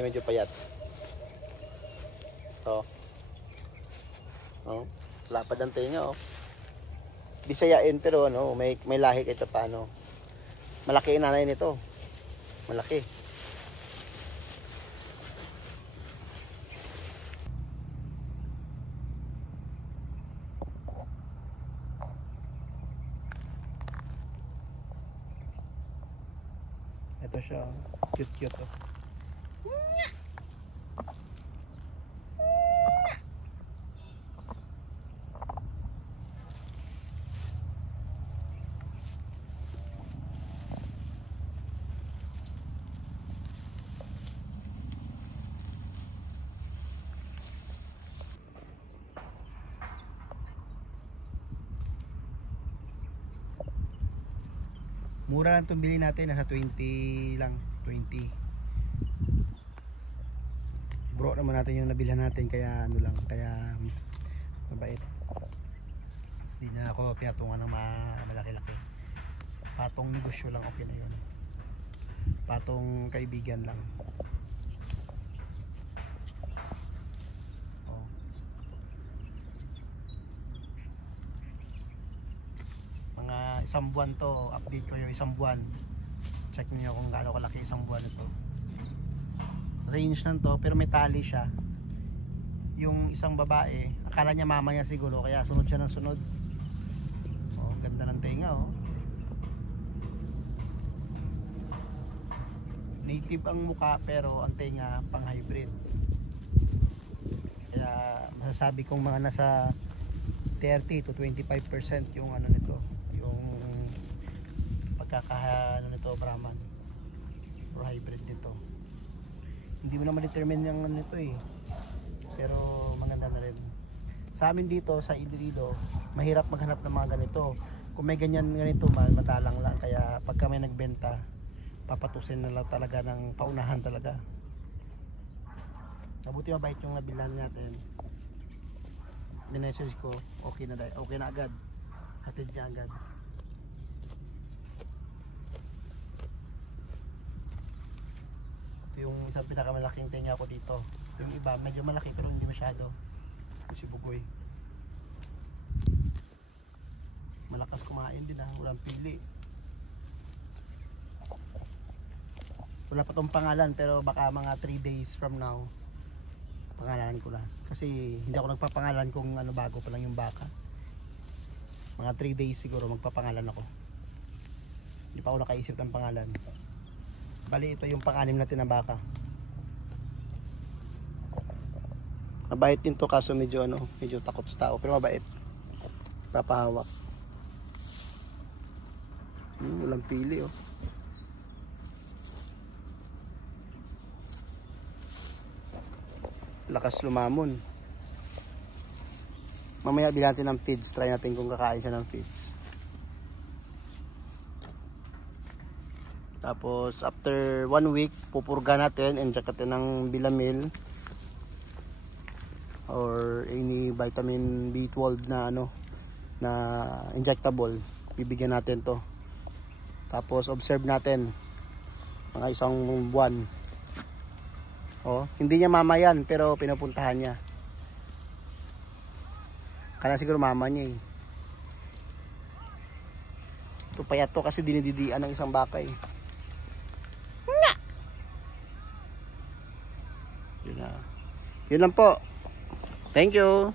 Kasi medyo payat. Ito. Oh, lapad ang tenga oh. Bisayain pero ano, may lahi kahit paano. Malaki ang nanay nito. Malaki. Ito siya, cute oh. Mura lang itong bili natin, nasa 20 lang, 20. Bro naman natin yung nabilhan natin, kaya ano lang, kaya mabait. Hindi na ako pinatungan ng malaki-laki. Patong negosyo lang, okay na yun. Patong kaibigan lang. Oh. Mga isang buwan to, update ko yung isang buwan. Check niyo kung gaano kalaki isang buwan ito. Range lang to, pero may tali siya. Yung isang babae, akala niya mama niya siguro, kaya sunod siya ng sunod. Oh, ganda ng tenga oh. Native ang muka pero ang tenga pang hybrid. Kaya masasabi kong mga nasa 30 to 25% yung ano nito, yung pagkakaano nito Brahman or hybrid nito. Hindi mo na ma-determine yung ano nito eh. Pero maganda na rin. Sa amin dito sa Iloilo, mahirap maghanap ng mga ganito. Kung may ganito madalang lang, kaya pag kami nagbenta, papatusin na lang talaga ng paunahan talaga. Mabuti mabait yung nabilan natin. Minessage ko, okay na agad. Hatid niya agad. Ito yung isang pinakamalaking tenga ko dito. Yung iba medyo malaki pero hindi masyado. Si Bugoy. Malakas kumain din, walang pili. Wala pa tong pangalan pero baka mga 3 days from now pangalanan ko na. Kasi hindi ako nagpapangalan kung ano, bago pa lang yung baka. Mga 3 days siguro magpapangalan ako. Hindi pa ako nakaisip ng pangalan. Bali ito yung pang-anim natin na baka. Mabait din to, kaso medyo takot sa tao, pero mabait. Papahawak. Walang pili oh. Lakas lumamon. Mamaya bilhin natin ng feeds. Try natin kung kakain siya ng feeds. Tapos after 1 week pupurga natin, inject natin ng Bilamil or any vitamin B12 na na injectable. Bibigyan natin to. Tapos observe natin mga isang buwan. Oh, hindi niya mama yan pero pinupuntahan niya. Kaya siguro mama niya eh. Ito payat to kasi dinididian ng isang baka eh. Nga! Yun na. Yun lang po. Thank you.